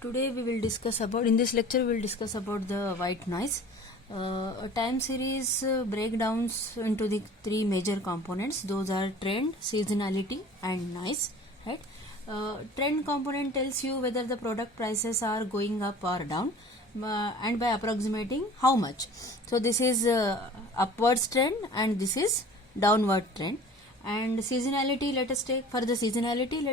Today we will discuss about, in this lecture we will discuss about the white noise. A time series breakdowns into the three major components. Those are trend, seasonality and noise, right? Trend component tells you whether the product prices are going up or down, and by approximating how much. So this is upwards trend and this is downward trend. And seasonality, let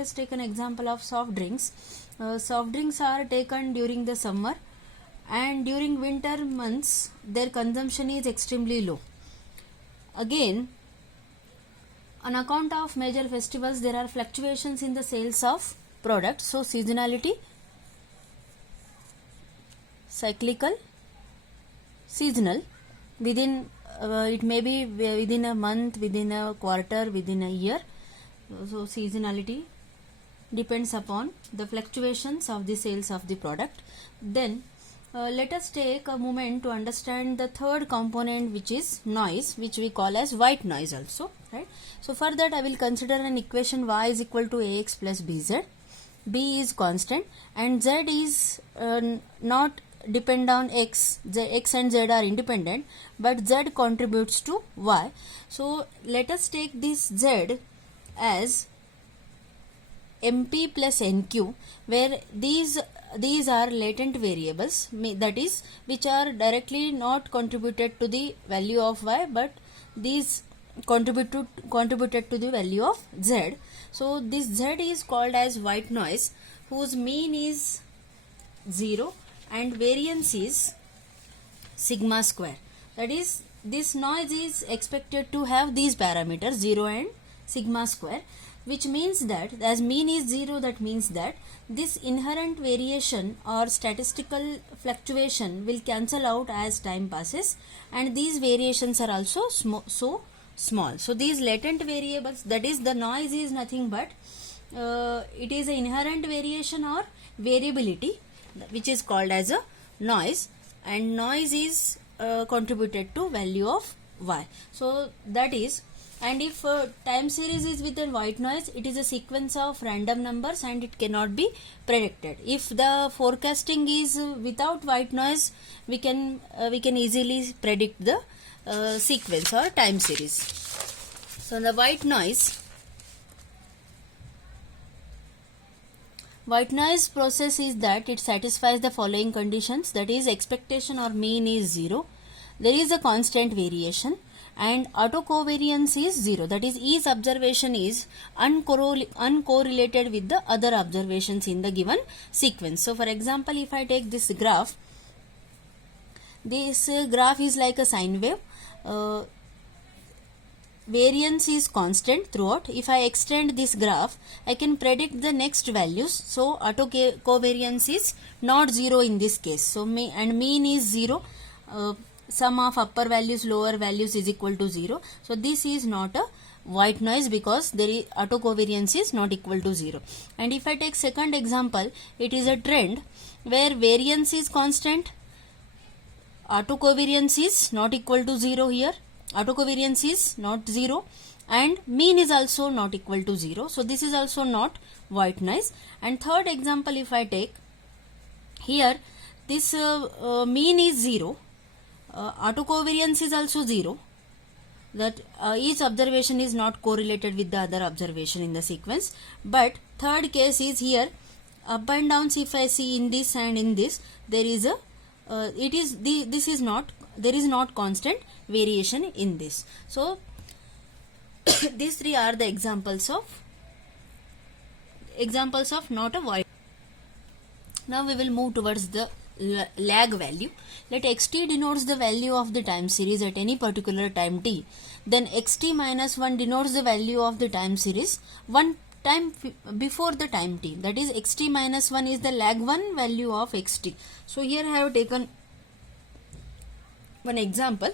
us take an example of soft drinks. Soft drinks are taken during the summer, and during winter months their consumption is extremely low. Again, on account of major festivals there are fluctuations in the sales of products. So seasonality, cyclical, seasonal, within it may be within a month, within a quarter, within a year. So seasonality depends upon the fluctuations of the sales of the product. Then let us take a moment to understand the third component, which is noise, which we call as white noise also, right? So for that I will consider an equation y is equal to ax plus bz. B is constant and z is not depend on x. X and z are independent, but z contributes to y. So let us take this z as mp plus nq, where these are latent variables, that is, which are directly not contributed to the value of y, but these contributed to the value of z. So this z is called as white noise, whose mean is 0 and variance is sigma square. That is, this noise is expected to have these parameters 0 and sigma square, which means that as mean is 0, that means that this inherent variation or statistical fluctuation will cancel out as time passes, and these variations are also so small. So these latent variables, that is, the noise is nothing but it is an inherent variation or variability, which is called as a noise, and noise is contributed to value of y. So that is, and if time series is with a white noise, it is a sequence of random numbers and it cannot be predicted. If the forecasting is without white noise, we can easily predict the sequence or time series. So the white noise process is that it satisfies the following conditions, that is, expectation or mean is 0, there is a constant variation, and autocovariance is 0, that is, each observation is uncorrelated with the other observations in the given sequence. So for example, if I take this graph is like a sine wave. Variance is constant throughout. If I extend this graph, I can predict the next values. So autocovariance is not 0 in this case. So mean is 0. Sum of upper values, lower values is equal to 0. So this is not a white noise because there is autocovariance is not equal to 0. And if I take second example, it is a trend where variance is constant, autocovariance is not equal to 0 here. Autocovariance is not 0 and mean is also not equal to 0. So this is also not white noise. And third example, if I take here, this mean is 0, autocovariance is also 0, that each observation is not correlated with the other observation in the sequence. But third case is here, up and downs, if I see in this and in this, there is a there is not constant variation in this. So these three are the examples of not a white. Now we will move towards the lag value. Let xt denotes the value of the time series at any particular time t. Then xt minus 1 denotes the value of the time series one time before the time t. That is, xt minus 1 is the lag 1 value of xt. So here I have taken one example.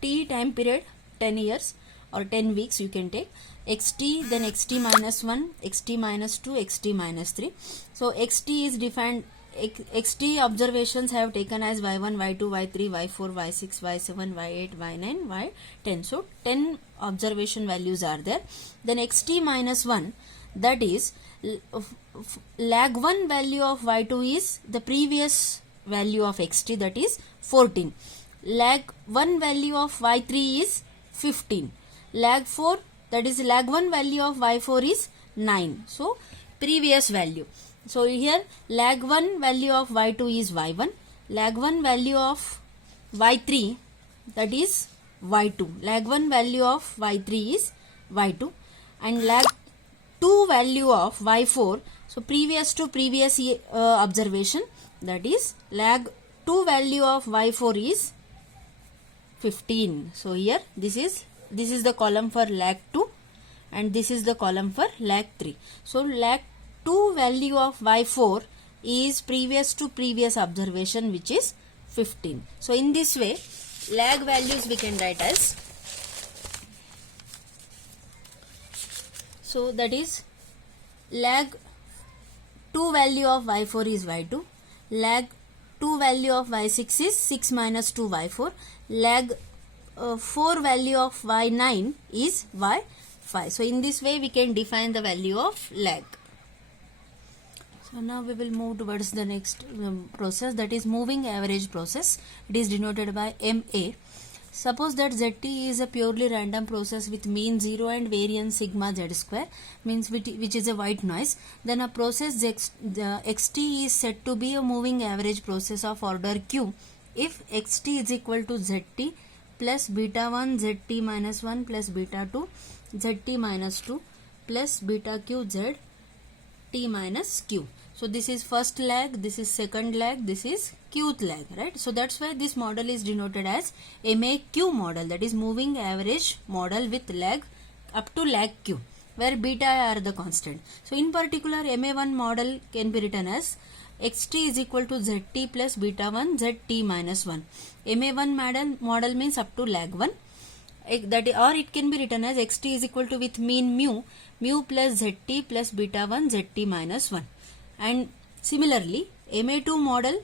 T time period 10 years or 10 weeks you can take. Xt, then xt minus 1, xt minus 2, xt minus 3. So xt is defined, xt observations have taken as y1, y2, y3, y4, y6, y7, y8, y9, y10. So 10 observation values are there. Then xt minus 1, that is lag 1 value of y2 is the previous value of xt, that is 14. Lag 1 value of y3 is 15. Lag 4, that is lag 1 value of y4 is 9. So previous value. So here lag 1 value of y2 is y1. Lag 1 value of y3, that is y2. Lag 1 value of y3 is y2. And lag 2 value of y4, so previous to previous observation, that is lag 2 value of y4 is 15. So here this is the column for lag 2 and this is the column for lag 3. So lag 2 value of y4 is previous to previous observation, which is 15. So in this way lag values we can write as, so that is lag 2 value of y4 is y2, lag 2 value of y6 is 6 minus 2 y4, lag 4 value of y9 is y5. So in this way we can define the value of lag. So now we will move towards the next process, that is moving average process. It is denoted by MA. Suppose that ZT is a purely random process with mean 0 and variance sigma z square, means which is a white noise. Then a process xt is said to be a moving average process of order q if xt is equal to zt plus beta 1 zt minus 1 plus beta 2 zt minus 2 plus beta q z t minus q. So this is first lag, this is second lag, this is qth lag, right? So that's why this model is denoted as MAQ model, that is moving average model with lag up to lag q, where beta are the constant. So in particular MA1 model can be written as xt is equal to zt plus beta 1 zt minus 1. MA1 model means up to lag 1. That, or it can be written as xt is equal to with mean mu plus zt plus beta 1 zt minus 1. And similarly MA2 model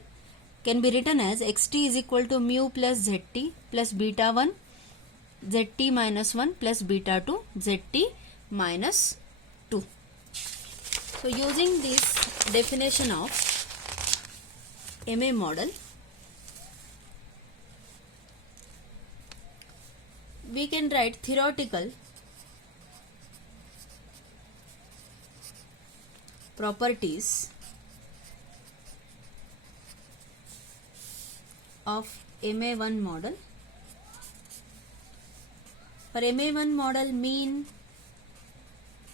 can be written as xt is equal to mu plus zt plus beta 1 zt minus 1 plus beta 2 zt minus 2. So using this definition of MA model, we can write theoretical properties of MA1 model. For MA1 model, mean,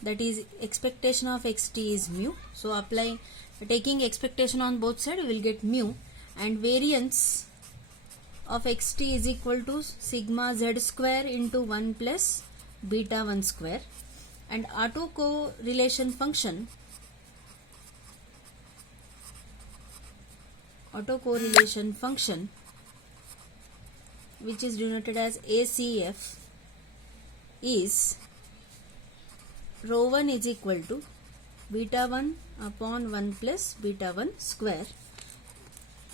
that is expectation of xt is mu. So apply, taking expectation on both sides, we will get mu, and variance of xt is equal to sigma z square into 1 plus beta 1 square, and autocorrelation function which is denoted as ACF is rho 1 is equal to beta 1 upon 1 plus beta 1 square,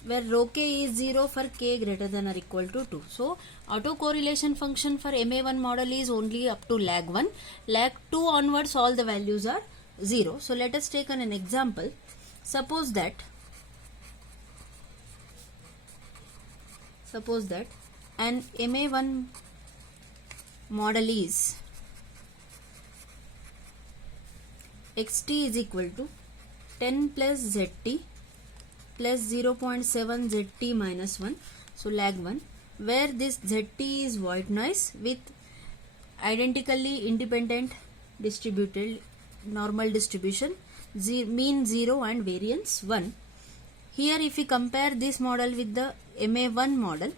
where rho k is 0 for k greater than or equal to 2. So autocorrelation function for MA1 model is only up to lag 1. Lag 2 onwards all the values are 0. So let us take an example. Suppose that an MA1 model is xt is equal to 10 plus zt plus 0.7 zt minus 1, so lag 1, where this zt is white noise with identically independent distributed normal distribution, mean 0 and variance 1. Here if we compare this model with the MA1 model,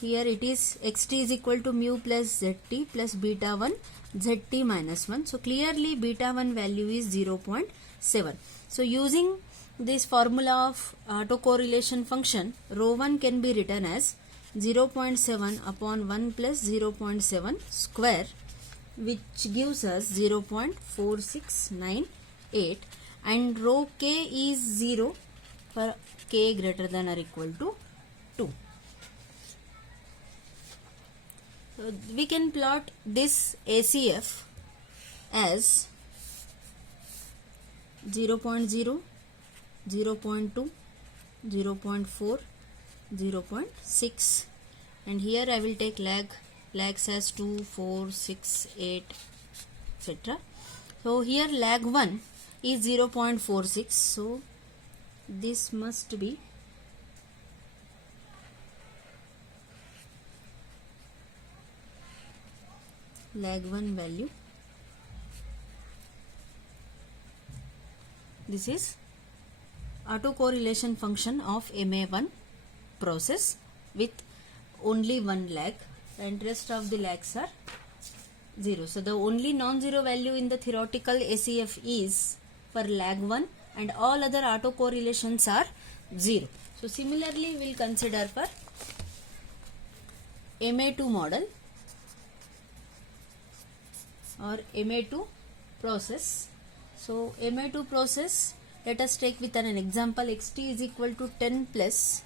here it is xt is equal to mu plus zt plus beta 1 zt minus 1. So clearly beta 1 value is 0.7. So using this formula of autocorrelation function, rho 1 can be written as 0.7 upon 1 plus 0.7 square, which gives us 0.4698, and rho k is 0 for k greater than or equal to 2. So we can plot this ACF as 0.0, 0.2, 0.4, 0.6, and here I will take lags as 2, 4, 6, 8, etc. So here lag 1 is 0.46, so this must be lag 1 value. This is autocorrelation function of MA1 process with only one lag, and rest of the lags are 0. So the only non-zero value in the theoretical ACF is for lag 1, and all other autocorrelations are 0. So similarly we will consider for MA2 model or MA2 process. So MA2 process, let us take with an example. Xt is equal to 10 plus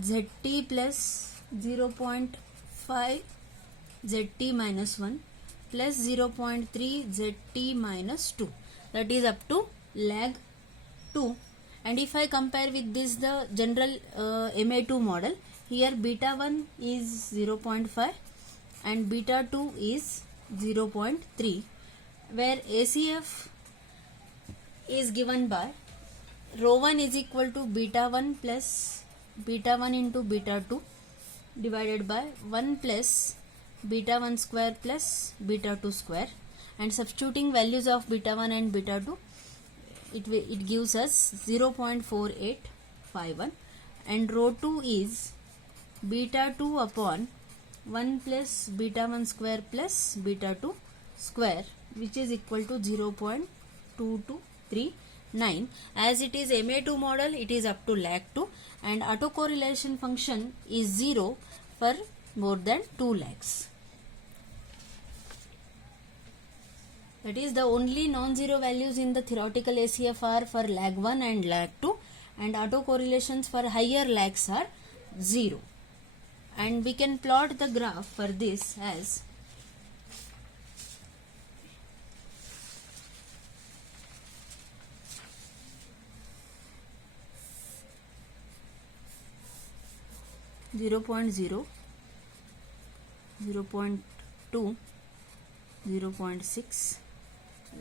Zt plus 0.5 Zt minus 1 plus 0.3 Zt minus 2, that is up to lag 2. And if I compare with this the general MA2 model, here beta 1 is 0.5 and beta 2 is 0.3, where ACF is given by rho 1 is equal to beta 1 plus beta 1 into beta 2 divided by 1 plus beta 1 square plus beta 2 square, and substituting values of beta 1 and beta 2, it gives us 0.4851, and rho 2 is beta 2 upon 1 plus beta 1 square plus beta 2 square, which is equal to 0.2239. As it is MA2 model, it is up to lag 2, and autocorrelation function is 0 for more than 2 lags. That is, the only non-zero values in the theoretical ACF are for lag 1 and lag 2, and autocorrelations for higher lags are 0. And we can plot the graph for this as (0.0, 0.2, 0.6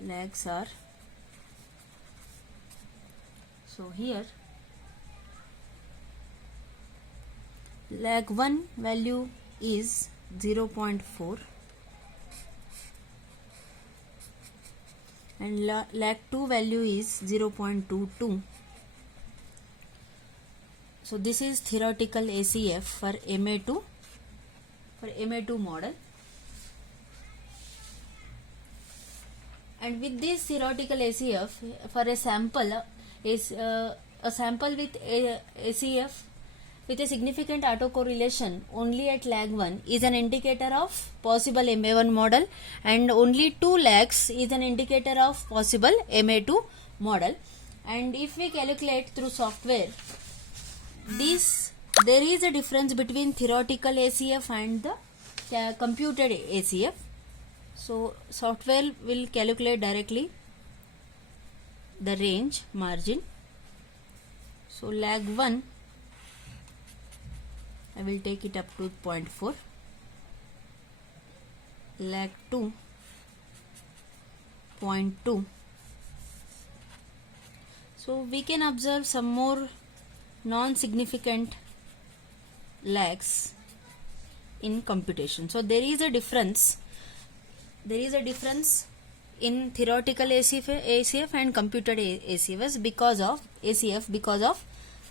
lags are. So here lag 1 value is 0.4 and lag 2 value is 0.22. So this is theoretical ACF for MA2 model. And with this theoretical ACF, for a sample is a sample with ACF with a significant autocorrelation only at lag 1 is an indicator of possible MA1 model, and only 2 lags is an indicator of possible MA2 model. And if we calculate through software, there is a difference between theoretical ACF and the computed ACF. So software will calculate directly the range margin. So lag 1, I will take it up to 0.4, lag 2 0.2. So we can observe some more non-significant lags in computation. So there is a difference in theoretical ACF and computed ACF because of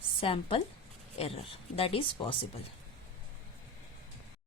sample error that is possible.